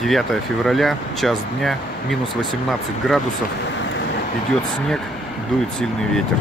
9 февраля, час дня, минус 18 градусов, идет снег, дует сильный ветер.